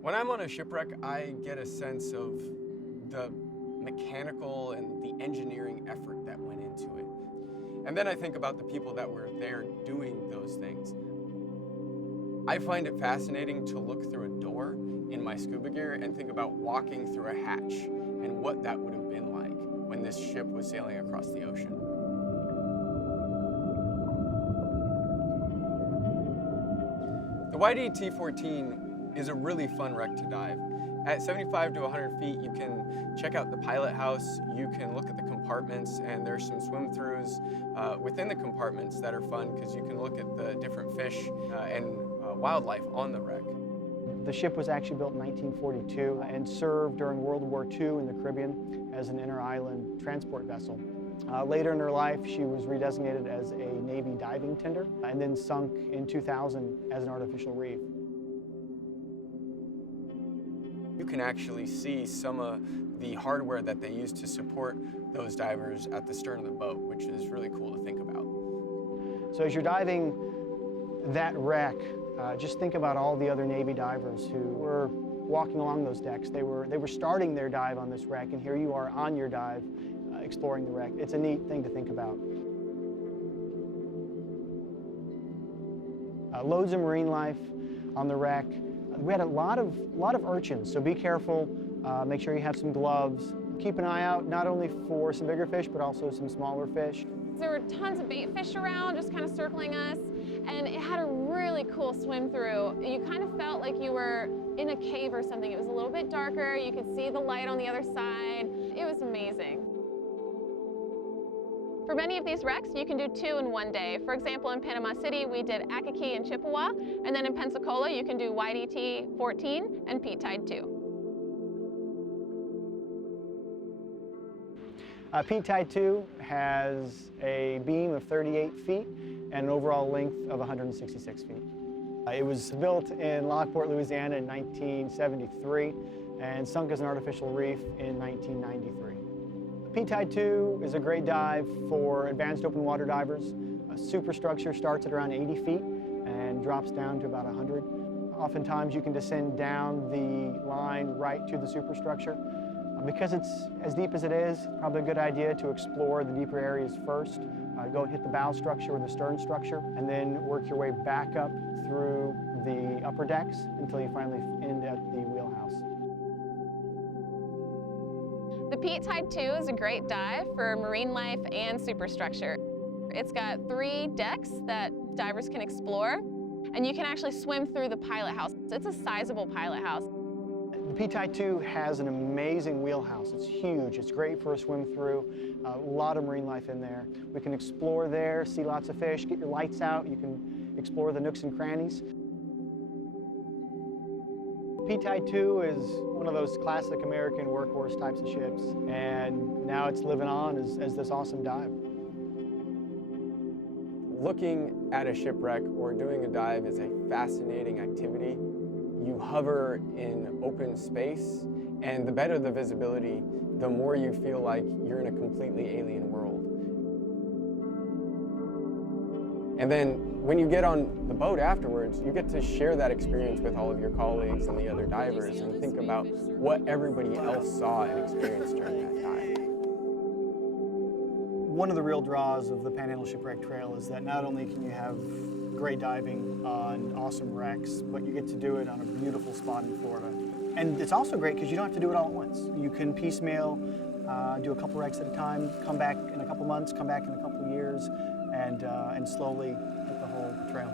When I'm on a shipwreck, I get a sense of the mechanical and the engineering effort that went into it. And then I think about the people that were there doing those things. I find it fascinating to look through a door in my scuba gear and think about walking through a hatch and what that would have been like when this ship was sailing across the ocean. The YDT-14 is a really fun wreck to dive. At 75 to 100 feet, you can check out the pilot house, you can look at the compartments, and there's some swim-throughs within the compartments that are fun because you can look at the different fish and wildlife on the wreck. The ship was actually built in 1942 and served during World War II in the Caribbean as an inter-island transport vessel. Later in her life, she was redesignated as a Navy diving tender and then sunk in 2000 as an artificial reef. You can actually see some of the hardware that they used to support those divers at the stern of the boat, which is really cool to think about. So as you're diving that wreck, just think about all the other Navy divers who were walking along those decks. They were starting their dive on this wreck, and here you are on your dive exploring the wreck. It's a neat thing to think about. Loads of marine life on the wreck. We had a lot of urchins, so be careful. Make sure you have some gloves. Keep an eye out not only for some bigger fish, but also some smaller fish. There were tons of bait fish around, just kind of circling us, and it had a really cool swim through. You kind of felt like you were in a cave or something. It was a little bit darker. You could see the light on the other side. It was amazing. For many of these wrecks, you can do 2 in one day. For example, in Panama City, we did Akaki and Chippewa, and then in Pensacola, you can do YDT 14 and Peak Tide 2. Peak Tide 2 has a beam of 38 feet and an overall length of 166 feet. It was built in Lockport, Louisiana in 1973 and sunk as an artificial reef in 1993. Peak Tide 2 is a great dive for advanced open water divers. A superstructure starts at around 80 feet and drops down to about 100. Oftentimes you can descend down the line right to the superstructure. Because it's as deep as it is, probably a good idea to explore the deeper areas first. Go and hit the bow structure or the stern structure, and then work your way back up through the upper decks until you finally end at the wheelhouse. The Peak Tide 2 is a great dive for marine life and superstructure. It's got 3 decks that divers can explore, and you can actually swim through the pilot house. It's a sizable pilot house. The Peak Tide 2 has an amazing wheelhouse. It's huge. It's great for a swim through. A lot of marine life in there. We can explore there, see lots of fish, get your lights out. You can explore the nooks and crannies. Peak Tide 2 is one of those classic American workhorse types of ships, and now it's living on as this awesome dive. Looking at a shipwreck or doing a dive is a fascinating activity. You hover in open space, and the better the visibility, the more you feel like you're in a completely alien world. And then when you get on the boat afterwards, you get to share that experience with all of your colleagues and the other divers and think about what everybody else saw and experienced during that dive. One of the real draws of the Panhandle Shipwreck Trail is that not only can you have great diving on awesome wrecks, but you get to do it on a beautiful spot in Florida. And it's also great because you don't have to do it all at once. You can piecemeal, do a couple wrecks at a time, come back in a couple months, come back in a couple years, and slowly hit the whole trail.